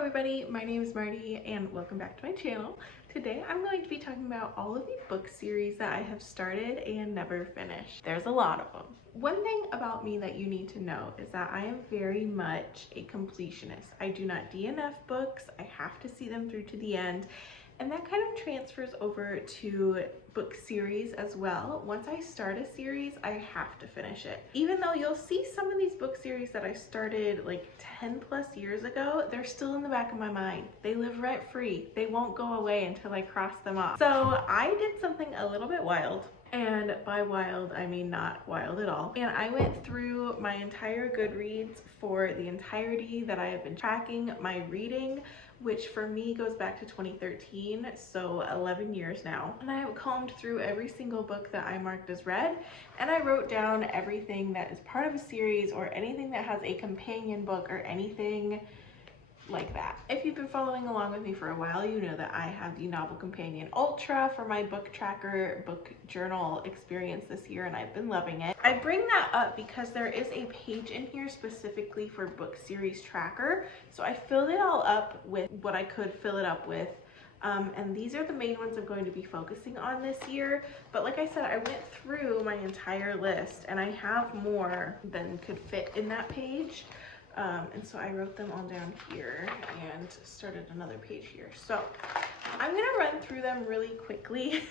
everybody, my name is Marty and welcome back to my channel. Today I'm going to be talking about all of the book series that I have started and never finished. There's a lot of them. One thing about me that you need to know is that I am very much a completionist. I do not DNF books. I have to see them through to the end. And that kind of transfers over to book series as well. Once I start a series, I have to finish it. Even though you'll see some of these book series that I started like 10 plus years ago, they're still in the back of my mind. They live rent free. They won't go away until I cross them off. So I did something a little bit wild. And by wild, I mean not wild at all. And I went through my entire Goodreads for the entirety that I have been tracking my reading, which for me goes back to 2013, so 11 years now. And I have combed through every single book that I marked as read, and I wrote down everything that is part of a series or anything that has a companion book or anything like that. If you've been following along with me for a while, you know that I have the Novel Companion Ultra for my book tracker, book journal experience this year, and I've been loving it. I bring that up because there is a page in here specifically for book series tracker. So I filled it all up with what I could fill it up with. And these are the main ones I'm going to be focusing on this year. But like I said, I went through my entire list and I have more than could fit in that page. And so I wrote them all down here and started another page here. So I'm gonna run through them really quickly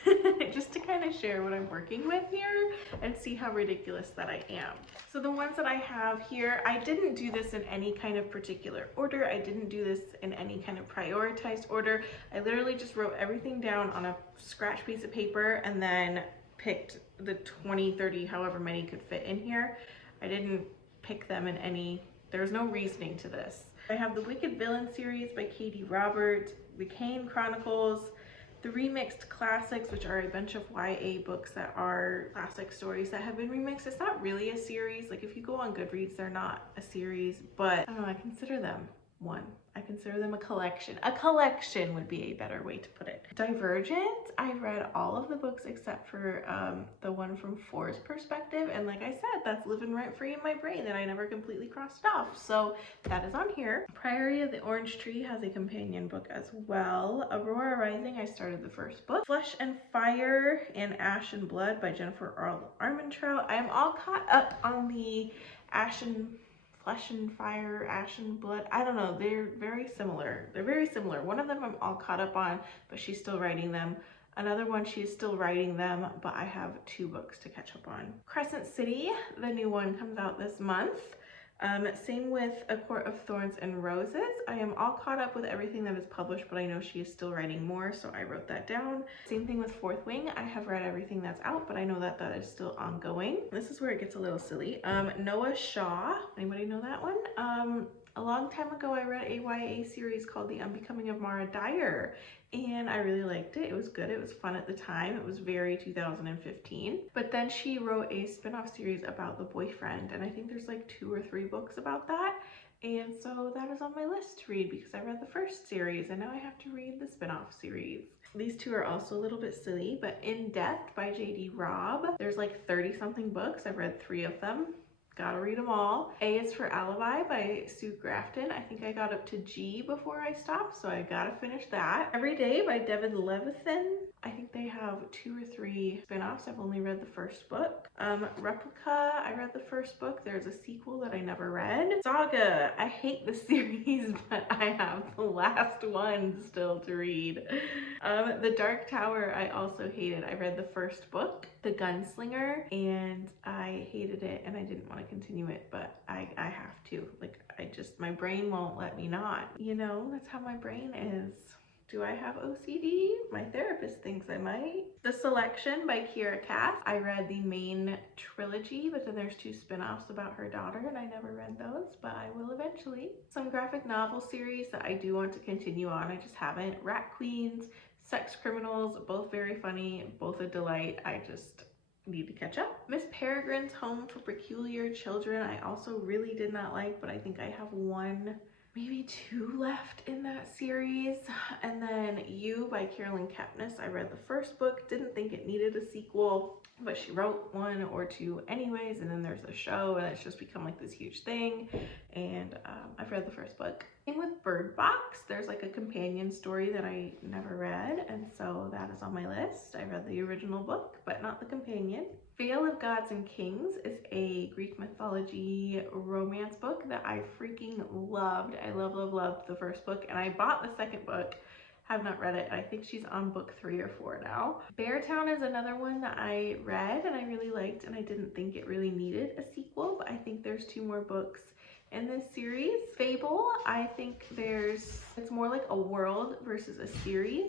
just to kind of share what I'm working with here and see how ridiculous that I am. So the ones that I have here, I didn't do this in any kind of particular order. I didn't do this in any kind of prioritized order. I literally just wrote everything down on a scratch piece of paper and then picked the 20, 30, however many could fit in here. I didn't pick them in any. There's no reasoning to this. I have the Wicked Villain series by Katie Robert, the Kane Chronicles, the Remixed Classics, which are a bunch of YA books that are classic stories that have been remixed. It's not really a series. Like if you go on Goodreads, they're not a series, but I don't know, I consider them one. I consider them a collection. A collection would be a better way to put it. Divergent, I read all of the books except for the one from Four's perspective. And like I said, that's living rent free in my brain and I never completely crossed it off. So that is on here. Priory of the Orange Tree has a companion book as well. Aurora Rising, I started the first book. Flesh and Fire and Ash and Blood by Jennifer Armentrout. I am all caught up on the Flesh and Fire, Ash and Blood. I don't know, they're very similar. They're very similar. One of them I'm all caught up on, but she's still writing them. Another one, she's still writing them, but I have 2 books to catch up on. Crescent City, the new one comes out this month. Same with A Court of Thorns and Roses. I am all caught up with everything that is published, but I know she is still writing more, so I wrote that down. Same thing with Fourth Wing. I have read everything that's out, but I know that that is still ongoing. This is where it gets a little silly. Noah Shaw, anybody know that one? A long time ago, I read a YA series called The Unbecoming of Mara Dyer, and I really liked it. It was good. It was fun at the time. It was very 2015. But then she wrote a spin-off series about the boyfriend, and I think there's like 2 or 3 books about that. And so that is on my list to read because I read the first series and now I have to read the spin-off series. These 2 are also a little bit silly, but In Depth by J.D. Robb. There's like 30 something books. I've read 3 of them. Gotta read them all. A is for Alibi by Sue Grafton. I think I got up to G before I stopped, so I gotta finish that. Every Day by Devin Levithan. I think they have 2 or 3 spin-offs. I've only read the first book. Replica, I read the first book. There's a sequel that I never read. Saga, I hate the series, but I have the last one still to read. The Dark Tower, I also hated. I read the first book, The Gunslinger, and I hated it and I didn't want to continue it, but I have to. Like, my brain won't let me not. You know, that's how my brain is. Do I have OCD? My therapist thinks I might. The Selection by Kiera Cass. I read the main trilogy, but then there's 2 spin-offs about her daughter, and I never read those, but I will eventually. Some graphic novel series that I do want to continue on, I just haven't. Rat Queens, Sex Criminals, both very funny, both a delight. I just need to catch up. Miss Peregrine's Home for Peculiar Children, I also really did not like, but I think I have 1, maybe 2 left in that series. And then You by Carolyn Kepnes. I read the first book, didn't think it needed a sequel, but she wrote 1 or 2 anyways, and then there's a show and it's just become like this huge thing. And I've read the first book. Same with Bird Box. There's like a companion story that I never read, and so that is on my list. I read the original book, but not the companion. Veil of Gods and Kings is a Greek mythology romance book that I freaking loved. I loved the first book, and I bought the second book. Have not read it. I think she's on book 3 or 4 now. Beartown is another one that I read and I really liked, and I didn't think it really needed a sequel, but I think there's 2 more books in this series. Fable, I think it's more like a world versus a series.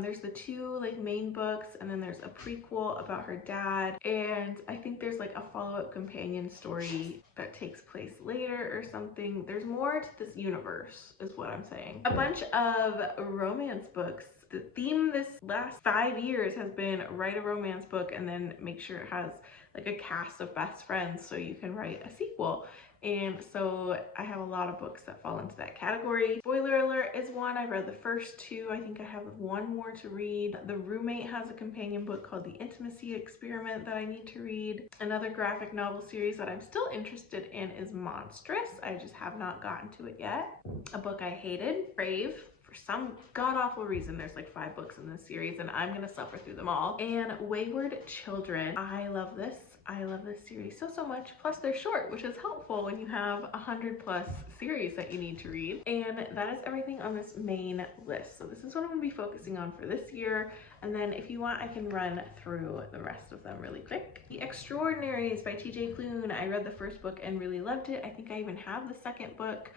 There's the 2 like main books, and then there's a prequel about her dad, and I think there's like a follow-up companion story that takes place later or something. There's more to this universe is what I'm saying. A bunch of romance books. The theme this last 5 years has been write a romance book and then make sure it has like a cast of best friends so you can write a sequel. And so I have a lot of books that fall into that category. Spoiler alert is one. I've read the first 2. I think I have 1 more to read. The Roommate has a companion book called The Intimacy Experiment that I need to read. Another graphic novel series that I'm still interested in is Monstrous. I just have not gotten to it yet. A book I hated, Brave. For some god-awful reason, there's like 5 books in this series and I'm gonna suffer through them all. And Wayward Children. I love this. I love this series so much. Plus they're short, which is helpful when you have 100+ series that you need to read. And that is everything on this main list. So this is what I'm gonna be focusing on for this year. And then if you want, I can run through the rest of them really quick. The Extraordinaries by TJ Klune. I read the first book and really loved it. I think I even have the second book.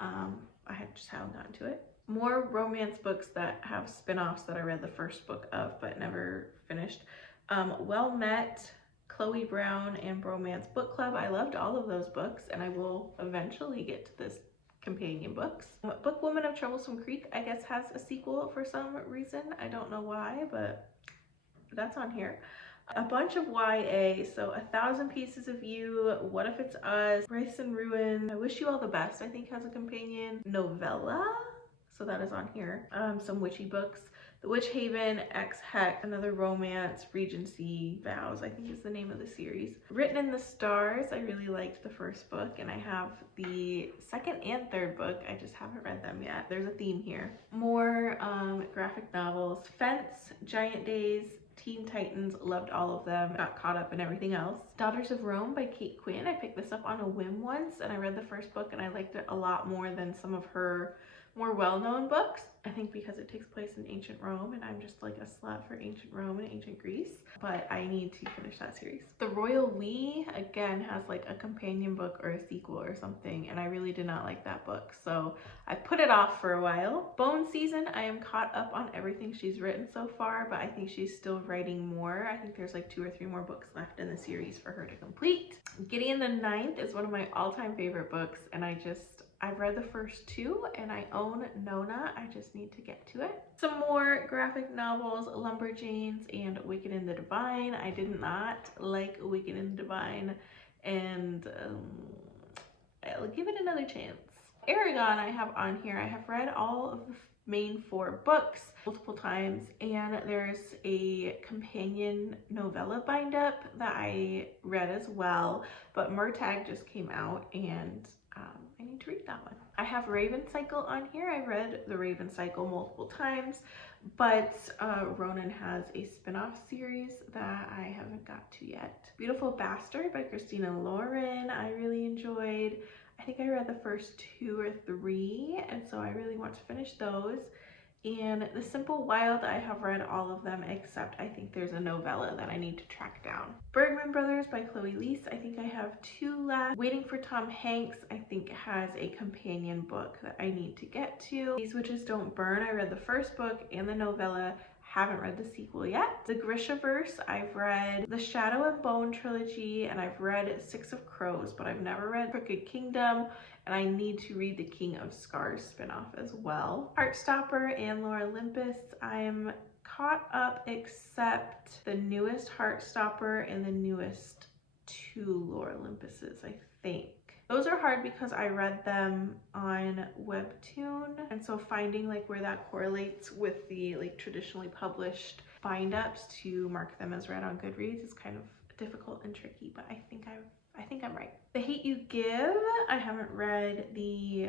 I just haven't gotten to it. More romance books that have spin-offs that I read the first book of but never finished. Well Met, Chloe Brown, and Bromance Book Club. I loved all of those books, and I will eventually get to this companion books. Bookwoman of Troublesome Creek, I guess, has a sequel for some reason. I don't know why, but that's on here. A bunch of YA, so 1,000 Pieces of You, What If It's Us, Rice and Ruin, I Wish You All the Best, I think has a companion novella, so that is on here. Some witchy books. The Witch Haven, Heck, another romance, Regency, Vows, I think is the name of the series. Written in the Stars, I really liked the first book, and I have the second and third book. I just haven't read them yet. There's a theme here. More graphic novels. Fence, Giant Days, Teen Titans, loved all of them, got caught up in everything else. Daughters of Rome by Kate Quinn. I picked this up on a whim once, and I read the first book, and I liked it a lot more than some of her more well-known books. I think because it takes place in ancient Rome, and I'm just like a slut for ancient Rome and ancient Greece, but I need to finish that series. The Royal We, again, has like a companion book or a sequel or something, and I really did not like that book, so I put it off for a while. Bone Season, I am caught up on everything she's written so far, but I think she's still writing more. I think there's like 2 or 3 more books left in the series for her to complete. Gideon the Ninth is one of my all-time favorite books, and I've read the first 2 and I own Nona. I just need to get to it. Some more graphic novels, Lumberjanes and Wicked and the Divine. I did not like Wicked and the Divine, and I'll give it another chance. Aragon I have on here. I have read all of the main 4 books multiple times, and there's a companion novella bind up that I read as well, but Murtagh just came out, and I need to read that one. I have Raven Cycle on here. I read the Raven Cycle multiple times, but Ronan has a spin-off series that I haven't got to yet. Beautiful Bastard by Christina Lauren, I really enjoyed. I think I read the first 2 or 3, and so I really want to finish those. And The Simple Wild, I have read all of them except I think there's a novella that I need to track down. Bergman Brothers by Chloe Leese, I think I have 2 left. Waiting for Tom Hanks, I think has a companion book that I need to get to. These Witches Don't Burn, I read the first book and the novella. Haven't read the sequel yet. The Grishaverse, I've read the Shadow and Bone trilogy, and I've read 6 of Crows, but I've never read Crooked Kingdom, and I need to read the King of Scars spinoff as well. Heartstopper and Lore Olympus, I'm caught up except the newest Heartstopper and the newest 2 Lore Olympuses, I think. Those are hard because I read them on Webtoon, and so finding like where that correlates with the like traditionally published bind ups to mark them as read on Goodreads is kind of difficult and tricky, but I think I think I'm right. The Hate You Give, I haven't read the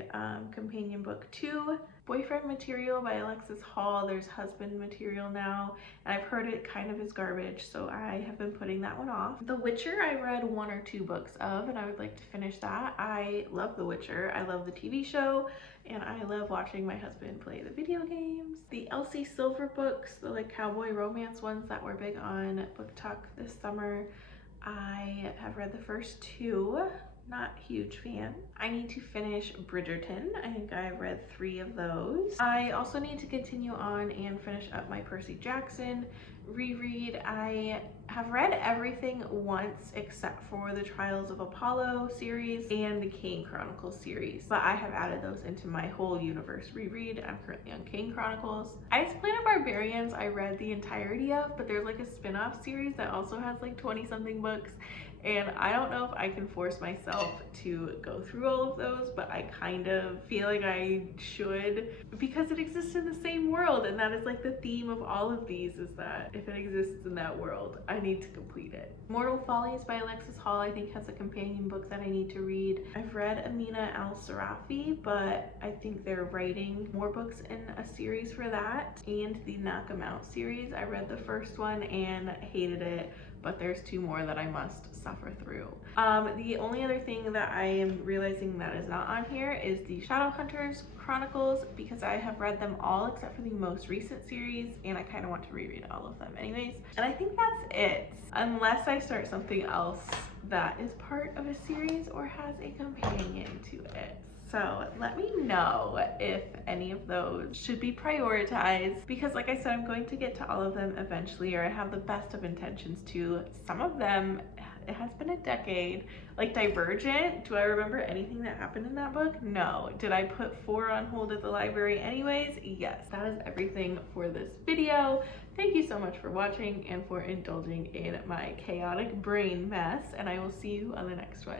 companion book to. Boyfriend Material by Alexis Hall, there's husband material now, and I've heard it kind of is garbage, so I have been putting that one off. The Witcher, I read 1 or 2 books of, and I would like to finish that. I love The Witcher, I love the TV show, and I love watching my husband play the video games. The Elsie Silver books, the like cowboy romance ones that were big on Booktok this summer, I have read the first 2. Not huge fan. I need to finish Bridgerton. I think I've read 3 of those. I also need to continue on and finish up my Percy Jackson reread. I have read everything once except for the Trials of Apollo series and the Kane Chronicles series, but I have added those into my whole universe reread. I'm currently on Kane Chronicles. Ice Planet Barbarians I read the entirety of, but there's like a spin-off series that also has like 20 something books, and I don't know if I can force myself to go through all of those, but I kind of feel like I should because it exists in the same world, and that is like the theme of all of these, is that if it exists in that world, I need to complete it. Mortal Follies by Alexis Hall I think has a companion book that I need to read. I've read Amina Al-Sarafi, but I think they're writing more books in a series for that. And the Knock 'Em Out series, I read the first one and hated it, but there's 2 more that I must suffer through. The only other thing that I am realizing that is not on here is the Shadowhunters Chronicles, because I have read them all except for the most recent series, and I kind of want to reread all of them anyways. And I think that's it, unless I start something else that is part of a series or has a companion to it. So let me know if any of those should be prioritized, because like I said, I'm going to get to all of them eventually, or I have the best of intentions to. Some of them, it has been a decade. Like Divergent, do I remember anything that happened in that book? No. Did I put 4 on hold at the library anyways? Yes. That is everything for this video. Thank you so much for watching and for indulging in my chaotic brain mess, and I will see you on the next one.